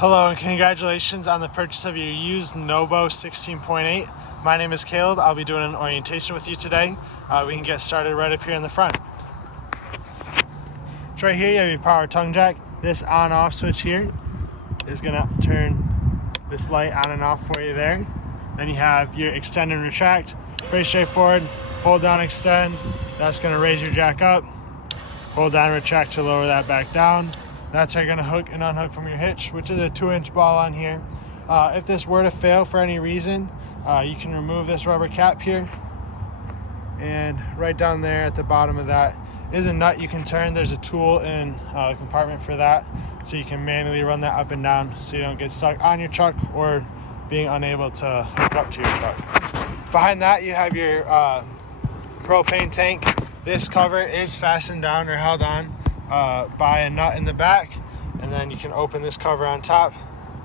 Hello and congratulations on the purchase of your used Nobo 16.8. My name is Caleb. I'll be doing an orientation with you today. We can get started right up here in the front. So right here you have your power tongue jack. This on-off switch here is going to turn this light on and off for you there. Then you have your extend and retract. Very straightforward. Hold down, extend. That's going to raise your jack up. Hold down, retract to lower that back down. That's how you're going to hook and unhook from your hitch, which is a 2-inch ball on here. If this were to fail for any reason, you can remove this rubber cap here. And right down there at the bottom of that is a nut you can turn. There's a tool in the compartment for that, so you can manually run that up and down so you don't get stuck on your truck or being unable to hook up to your truck. Behind that, you have your propane tank. This cover is fastened down or held on by a nut in the back, and then you can open this cover on top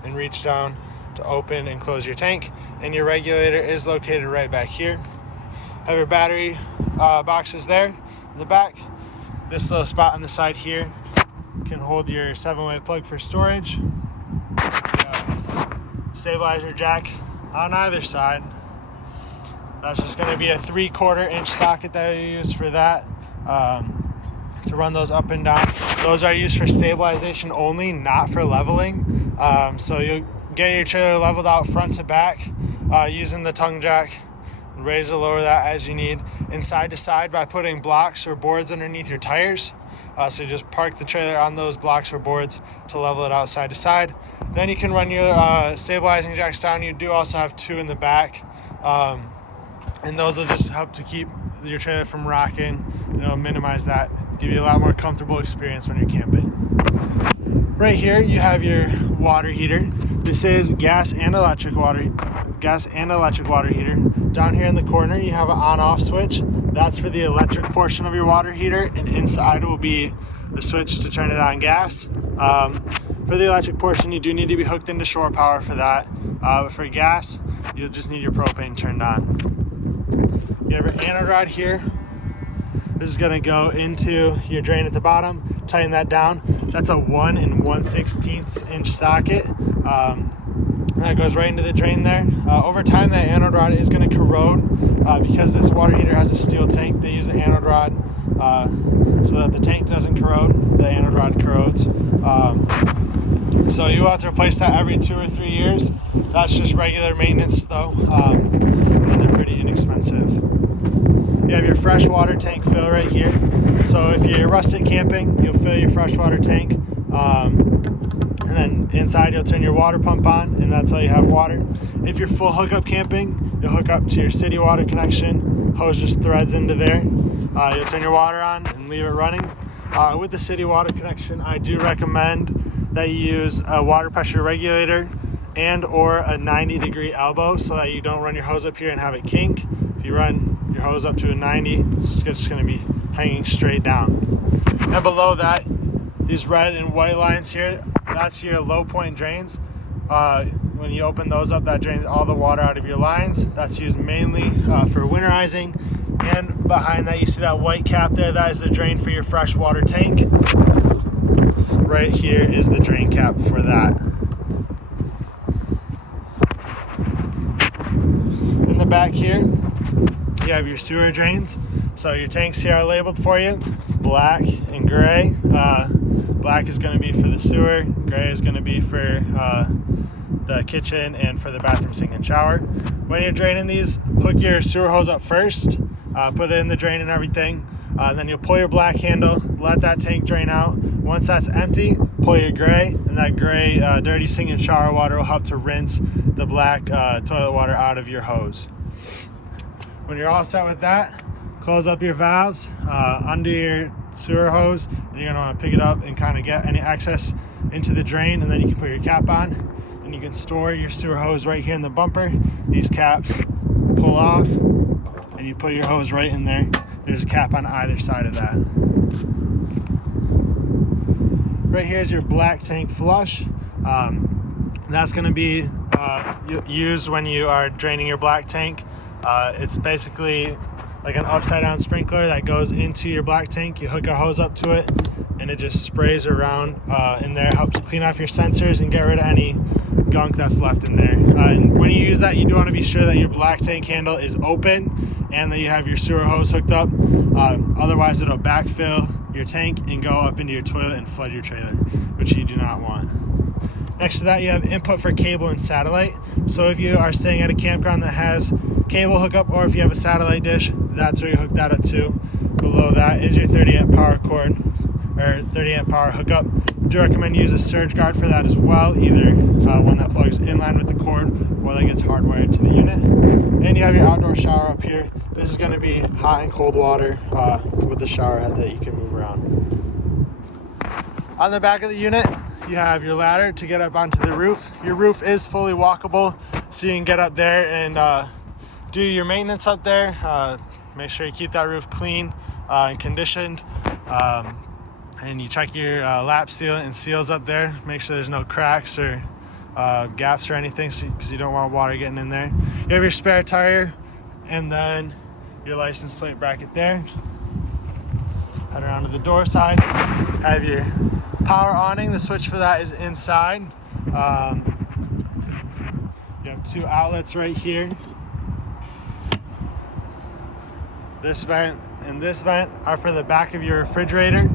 and reach down to open and close your tank. And your regulator is located right back here. Have your battery boxes there in the back. This little spot on the side here can hold your 7-way plug for storage. Stabilizer jack on either side. That's just going to be a 3/4 inch socket that you use for that. To run those up and down. Those are used for stabilization only, not for leveling. So you'll get your trailer leveled out front to back using the tongue jack, and raise or lower that as you need, and side to side by putting blocks or boards underneath your tires. So you just park the trailer on those blocks or boards to level it out side to side. Then you can run your stabilizing jacks down. You do also have 2 in the back, and those will just help to keep your trailer from rocking, minimize that, give you a lot more comfortable experience when you're camping. Right here you have your water heater. This is gas and electric water heater. Down here in the corner you have an on-off switch. That's for the electric portion of your water heater, and inside will be the switch to turn it on gas. For the electric portion, you do need to be hooked into shore power for that. But for gas, you'll just need your propane turned on. You have your anode rod here. This is going to go into your drain at the bottom. Tighten that down. That's a 1 1/16 inch socket. That goes right into the drain there. Over time, that anode rod is going to corrode because this water heater has a steel tank. They use the anode rod so that the tank doesn't corrode. The anode rod corrodes. So you'll have to replace that every 2 or 3 years. That's just regular maintenance though, and they're pretty inexpensive. You have your freshwater tank fill right here. So if you're rustic camping, you'll fill your freshwater tank. And then inside you'll turn your water pump on, and that's how you have water. If you're full hookup camping, you'll hook up to your city water connection. Hose just threads into there. You'll turn your water on and leave it running. With the city water connection, I do recommend that you use a water pressure regulator and or a 90-degree elbow so that you don't run your hose up here and have it kink. If you run your hose up to a 90, it's just going to be hanging straight down. And below that, these red and white lines here, that's your low point drains. When you open those up, that drains all the water out of your lines. That's used mainly for winterizing. And behind that, you see that white cap there, that is the drain for your freshwater tank. Right here is the drain cap for that. In the back here, you have your sewer drains. So your tanks here are labeled for you, black and gray. Black is going to be for the sewer, gray is going to be for the kitchen and for the bathroom, sink, and shower. When you're draining these, hook your sewer hose up first, put it in the drain and everything. Then you'll pull your black handle, let that tank drain out. Once that's empty, pull your gray, and that gray dirty sink and shower water will help to rinse the black toilet water out of your hose. When you're all set with that, close up your valves under your sewer hose, and you're going to want to pick it up and kind of get any excess into the drain, and then you can put your cap on, and you can store your sewer hose right here in the bumper. These caps pull off, and you put your hose right in there. There's a cap on either side of that. Right here is your black tank flush. That's going to be used when you are draining your black tank. It's basically like an upside down sprinkler that goes into your black tank. You hook a hose up to it, and it just sprays around in there, helps clean off your sensors and get rid of any gunk that's left in there. And when you use that, you do want to be sure that your black tank handle is open and that you have your sewer hose hooked up. Otherwise it'll backfill your tank and go up into your toilet and flood your trailer, which you do not want. Next to that, you have input for cable and satellite. So if you are staying at a campground that has cable hookup, or if you have a satellite dish, that's where you hook that up to. Below that is your 30 amp power cord, or 30 amp power hookup. I do recommend you use a surge guard for that as well, either one that plugs in line with the cord or that gets hardwired to the unit. And you have your outdoor shower up here. This is going to be hot and cold water with the shower head that you can move around. On the back of the unit, you have your ladder to get up onto the roof. Your roof is fully walkable, so you can get up there and do your maintenance up there. Make sure you keep that roof clean and conditioned. And you check your lap sealant and seals up there. Make sure there's no cracks or gaps or anything, because you don't want water getting in there. You have your spare tire and then your license plate bracket there. Head around to the door side. Have your power awning. The switch for that is inside. You have two outlets right here. This vent and this vent are for the back of your refrigerator,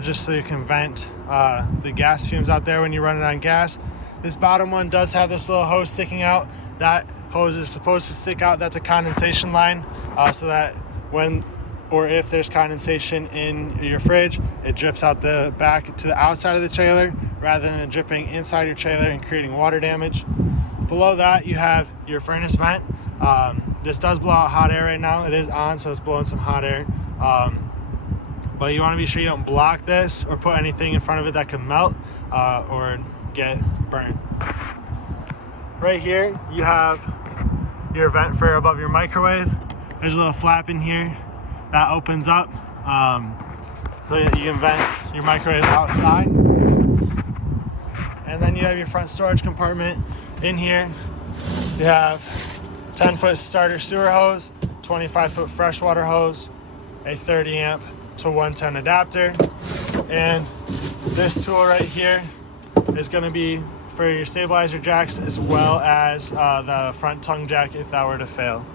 just so you can vent the gas fumes out there when you run it on gas. This bottom one does have this little hose sticking out. That hose is supposed to stick out. That's a condensation line, so that when or if there's condensation in your fridge, it drips out the back to the outside of the trailer rather than dripping inside your trailer and creating water damage. Below that, you have your furnace vent. This does blow out hot air right now. It is on, so it's blowing some hot air. But you want to be sure you don't block this or put anything in front of it that can melt or get burnt. Right here, you have your vent for above your microwave. There's a little flap in here that opens up so that you can vent your microwave outside. And then you have your front storage compartment. In here, you have 10-foot starter sewer hose, 25-foot freshwater hose, a 30 amp to 110 adapter, and this tool right here is going to be for your stabilizer jacks as well as the front tongue jack if that were to fail.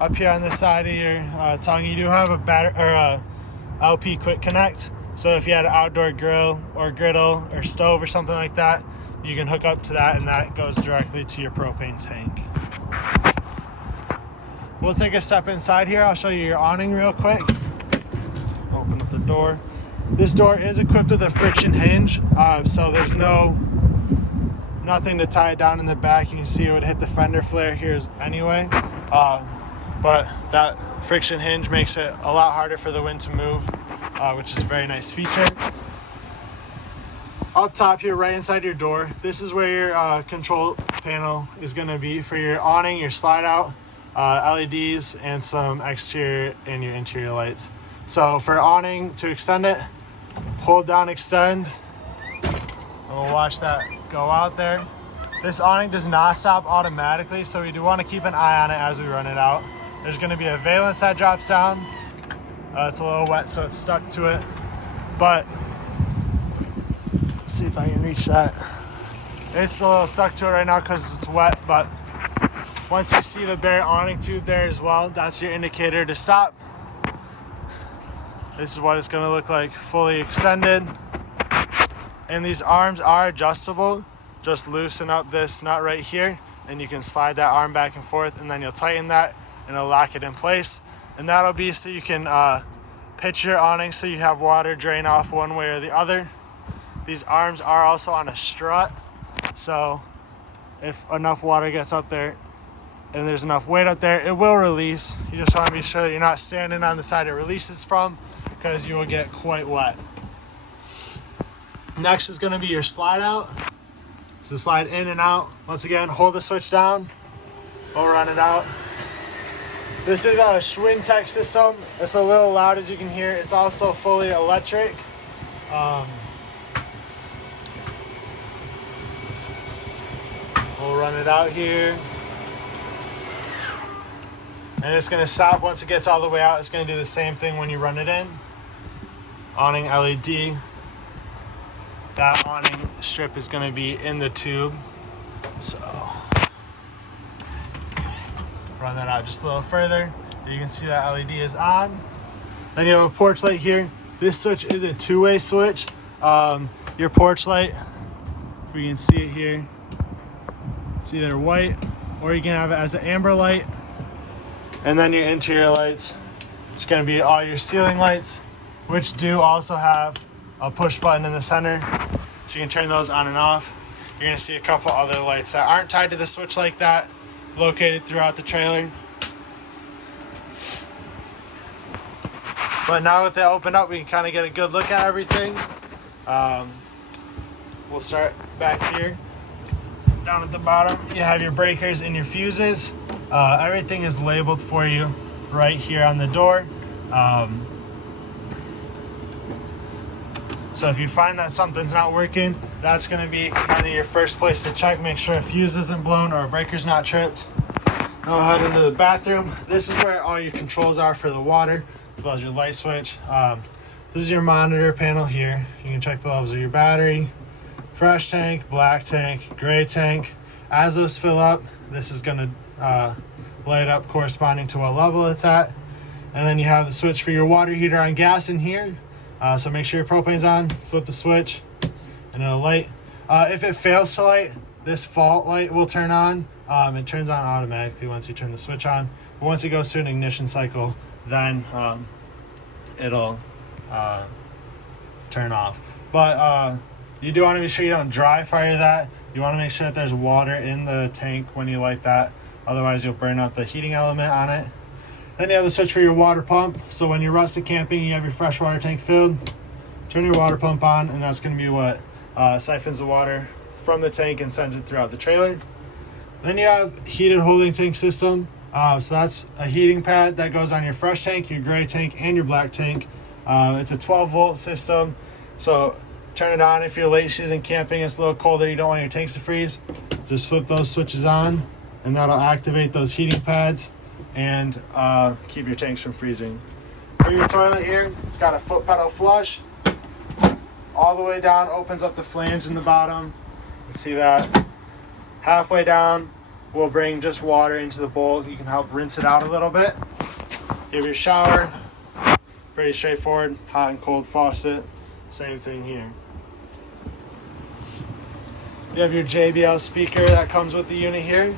Up here on the side of your tongue, you do have a LP quick connect. So if you had an outdoor grill or griddle or stove or something like that, you can hook up to that, and that goes directly to your propane tank. We'll take a step inside here. I'll show you your awning real quick. Open up the door. This door is equipped with a friction hinge, so there's nothing to tie it down in the back. You can see it would hit the fender flare here anyway. But that friction hinge makes it a lot harder for the wind to move, which is a very nice feature. Up top here, right inside your door, this is where your control panel is going to be for your awning, your slide out, LEDs, and some exterior and your interior lights. So for awning, to extend it, hold down extend, and we'll watch that go out there. This awning does not stop automatically, so we do want to keep an eye on it as we run it out. There's going to be a valence that drops down. It's a little wet, so it's stuck to it, but let's see if I can reach that. It's a little stuck to it right now because it's wet, but once you see the bare awning tube there as well, that's your indicator to stop. This is what it's going to look like fully extended. And these arms are adjustable. Just loosen up this nut right here, and you can slide that arm back and forth, and then you'll tighten that and it'll lock it in place. And that'll be so you can pitch your awning so you have water drain off one way or the other. These arms are also on a strut, so if enough water gets up there and there's enough weight up there, it will release. You just want to be sure that you're not standing on the side it releases from, because you will get quite wet. Next is going to be your slide out. So slide in and out. Once again, hold the switch down. We'll run it out. This is a Schwintek system. It's a little loud, as you can hear. It's also fully electric. We'll run it out here. and it's going to stop once it gets all the way out. It's going to do the same thing when you run it in. Awning LED. That awning strip is going to be in the tube. So run that out just a little further. You can see that LED is on. Then you have a porch light here. This switch is a two-way switch. Your porch light, if we can see it here, it's either white or you can have it as an amber light. And then your interior lights, it's going to be all your ceiling lights, which do also have a push button in the center, so you can turn those on and off. You're going to see a couple other lights that aren't tied to the switch like that, located throughout the trailer. But now with it opened up, we can kind of get a good look at everything. We'll start back here. Down at the bottom, you have your breakers and your fuses. Everything is labeled for you right here on the door. So if you find that something's not working, that's going to be kind of your first place to check. Make sure a fuse isn't blown or a breaker's not tripped. Now head into the bathroom. This is where all your controls are for the water, as well as your light switch. This is your monitor panel here. You can check the levels of your battery, fresh tank, black tank, gray tank. As those fill up, this is going to light up corresponding to what level it's at. And then you have the switch for your water heater on gas in here. So make sure your propane's on, flip the switch, and it'll light. If it fails to light, this fault light will turn on. It turns on automatically once you turn the switch on. But once it goes through an ignition cycle, then it'll turn off. But you do want to be sure you don't dry fire that. You want to make sure that there's water in the tank when you light that. Otherwise, you'll burn out the heating element on it. Then you have the switch for your water pump. So when you're rustic camping, you have your fresh water tank filled. Turn your water pump on, and that's going to be what siphons the water from the tank and sends it throughout the trailer. Then you have heated holding tank system. So that's a heating pad that goes on your fresh tank, your gray tank, and your black tank. It's a 12-volt system. So turn it on if you're late season camping. It's a little colder. You don't want your tanks to freeze. Just flip those switches on, and that'll activate those heating pads and keep your tanks from freezing. For your toilet here, it's got a foot pedal flush. All the way down, opens up the flange in the bottom. You see that? Halfway down, we'll bring just water into the bowl. You can help rinse it out a little bit. You have your shower. Pretty straightforward. Hot and cold faucet. Same thing here. You have your JBL speaker that comes with the unit here.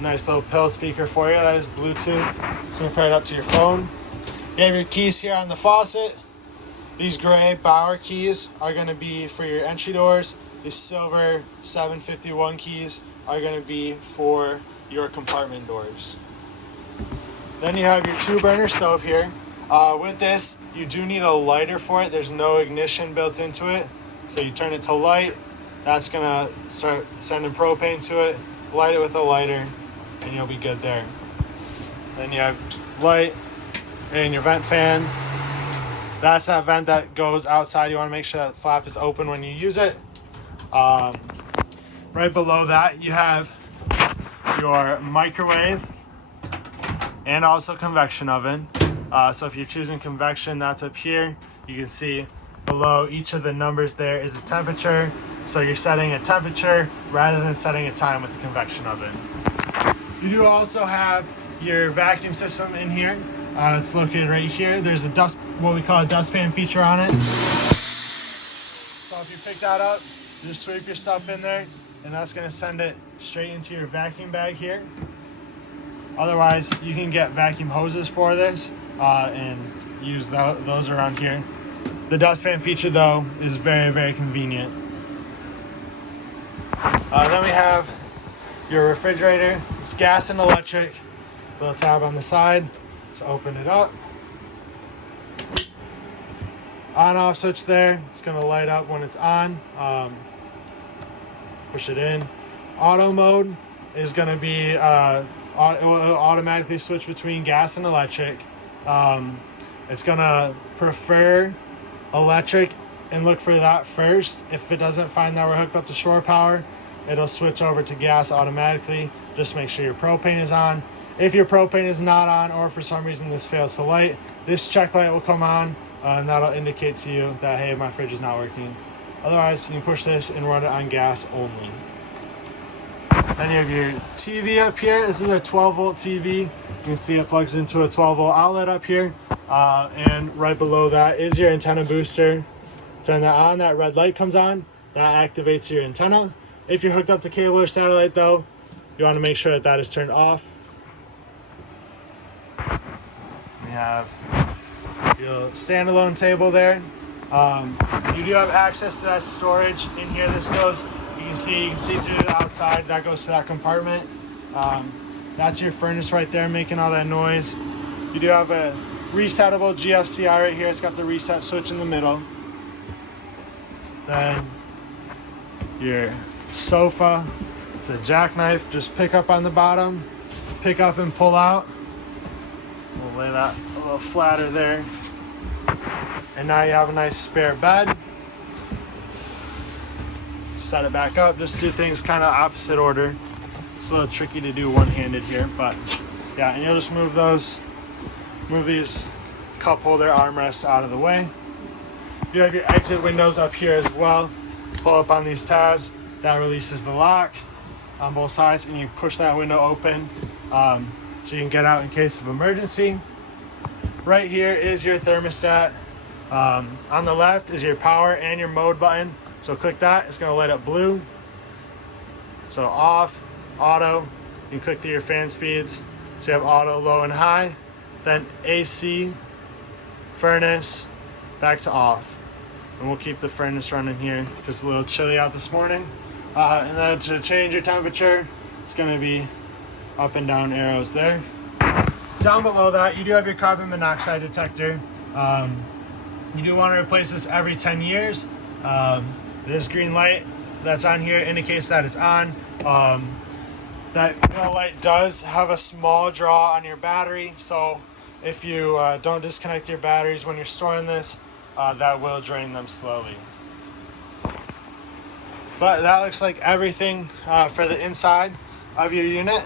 Nice little pill speaker for you. That is Bluetooth. So you can pair it up to your phone. You have your keys here on the faucet. These gray Bauer keys are going to be for your entry doors. These silver 751 keys are going to be for your compartment doors. Then you have your 2-burner stove here. With this, you do need a lighter for it. There's no ignition built into it. So you turn it to light. That's going to start sending propane to it. Light it with a lighter, and you'll be good there. Then you have light and your vent fan. That's that vent that goes outside. You want to make sure that flap is open when you use it. Right below that, you have your microwave and also convection oven. So if you're choosing convection, that's up here. You can see below each of the numbers there is a temperature. So you're setting a temperature rather than setting a time with the convection oven. You do also have your vacuum system in here. It's located right here. There's a what we call a dustpan feature on it. So if you pick that up, just sweep your stuff in there, and that's going to send it straight into your vacuum bag here. Otherwise, you can get vacuum hoses for this and use those around here. The dustpan feature, though, is very, very convenient. Then we have your refrigerator. It's gas and electric. Little tab on the side. So open it up. On-off switch there. It's going to light up when it's on. Push it in. Auto mode is going to be, it will automatically switch between gas and electric. It's going to prefer electric and look for that first. If it doesn't find that we're hooked up to shore power, it'll switch over to gas automatically. Just make sure your propane is on. If your propane is not on, or for some reason this fails to light, this check light will come on, and that'll indicate to you that, hey, my fridge is not working. Otherwise, you can push this and run it on gas only. Then you have your TV up here. This is a 12-volt TV. You can see it plugs into a 12-volt outlet up here. And right below that is your antenna booster. Turn that on, that red light comes on. That activates your antenna. If you're hooked up to cable or satellite though, you want to make sure that that is turned off. We have your standalone table there. You do have access to that storage in here. This goes, you can see through the outside. That goes to that compartment. That's your furnace right there making all that noise. You do have a resettable GFCI right here. It's got the reset switch in the middle. Then your sofa. It's a jackknife. Just pick up on the bottom, pick up and pull out. We'll lay that a little flatter there. And now you have a nice spare bed. Set it back up. Just do things kind of opposite order. It's a little tricky to do one-handed here, but yeah, and you'll just move these cup holder armrests out of the way. You have your exit windows up here as well. Pull up on these tabs. That releases the lock on both sides, and you push that window open so you can get out in case of emergency. Right here is your thermostat. On the left is your power and your mode button. So click that, it's gonna light up blue. So off, auto, you can click through your fan speeds. So you have auto, low and high. Then AC, furnace, back to off. And we'll keep the furnace running here because it's a little chilly out this morning. And then to change your temperature, it's gonna be up and down arrows there. Down below that, you do have your carbon monoxide detector. You do want to replace this every 10 years. This green light that's on here indicates that it's on. That yellow light does have a small draw on your battery, so if you don't disconnect your batteries when you're storing this, that will drain them slowly. But that looks like everything for the inside of your unit.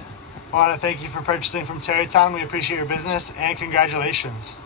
I want to thank you for purchasing from Terrytown. We appreciate your business and congratulations.